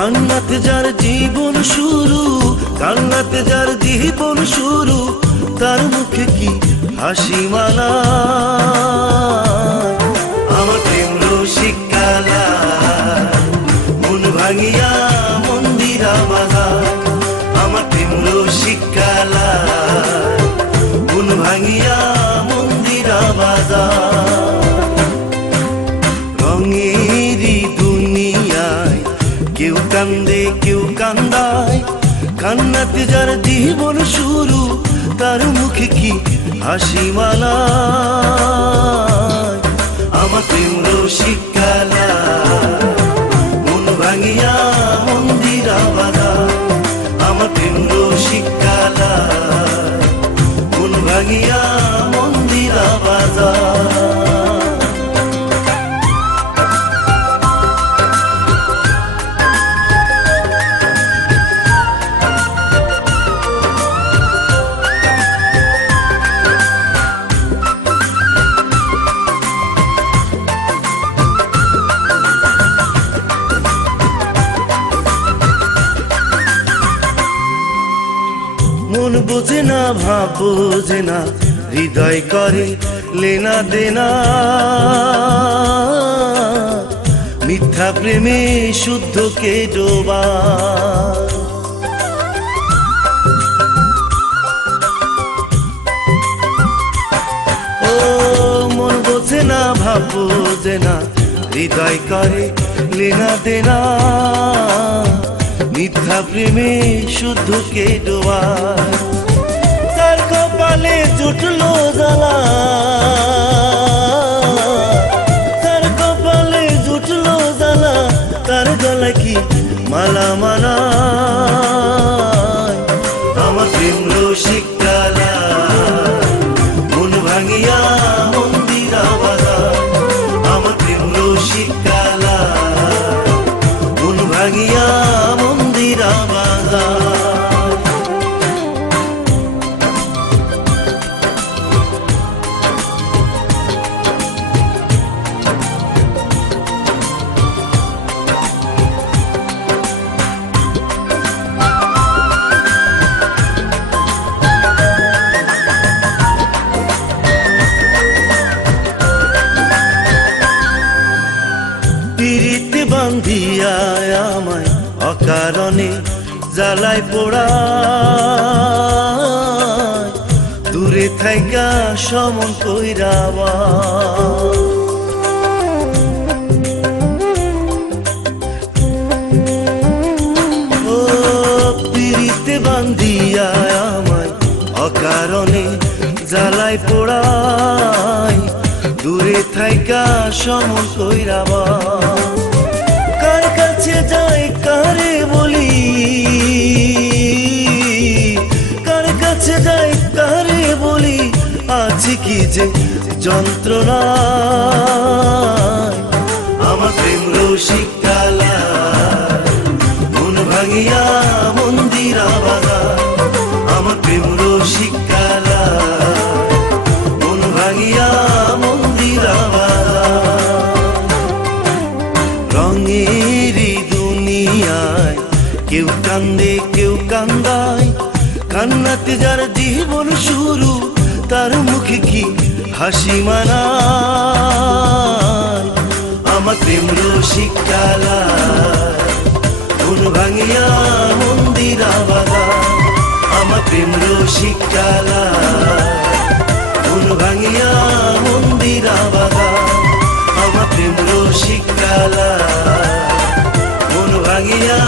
কান্নাতে যার জীবন শুরু, কান্নাতে যার জীবন শুরু, তার মুখে কি হাসি মালা। আমার প্রেম রসিক কালা, মন ভাঙিয়া মন্দিরা বাজার। আমার প্রেম রসিক কালা, মন ভাঙিয়া মন্দিরা বাজার। রঙেরই দুনিয়ায় কেউ কান্দে কেউ কান্দায়, কান্নাতে যার জীবন শুরু, তার মুখে কি হাসি মালা। আমার প্রেম রসিক কালা, মন ভাঙিয়া মন্দিরা বাজার। আমার প্রেম রসিক কালা, মন ভাঙিয়া মন্দিরা বাজার। মন বোঝে না ভাব বোঝে না, হৃদয় করে লেনা দেনা। মিথ্যা প্রেমে শুদ্ধকে ডোবা। ও মন বোঝে না ভাব বোঝে না, হৃদয় করে লেনা দেনা। মিথ্যা প্রেমে শুদ্ধকে ডোবায়। তার কপালে জুটলো জ্বালা, তার কপালে জুটলো জ্বালা, তার গলায় কি মালা মালা। আমার প্রেম রসিক কালা, মন ভাঙিয়া মন্দিরা বাজার। আমার প্রেম রসিক কালা, মন ভাঙিয়া মন্দিরা বাজার। পিরিতে বান্ধিয়া আমায় অকারণে জ্বালায় পোড়ায়, দূরে থাইকা সমন কইরাবা। ও পিরিতে বান্ধিয়া আমায় অকারণে জ্বালায় পোড়ায়, দূরে থাইকা সমন কইরাবা। কার কাছে যাই কারে বলি, কার কাছে যাই কারে বলি, আছে কি যে যন্ত্রণা। আমার প্রেম রসিক কালা, মন ভাঙিয়া মন্দিরা বাজার। আমার প্রেম রসিক কালা, মন ভাঙিয়া মন্দিরা বাজার। রঙেরই দুনিয়ায় কেউ কান্দে কেউ কান্দায়, কান্নাতে যার জীবন শুরু, তার মুখে কি হাসি মানায়। আমার প্রেম রসিক কালা, মন ভাঙিয়া মন্দিরা বাজার। আমার প্রেম রসিক কালা, মন ভাঙিয়া মন্দিরা বাজার। আমার প্রেম রসিক কালা, মন ভাঙিয়া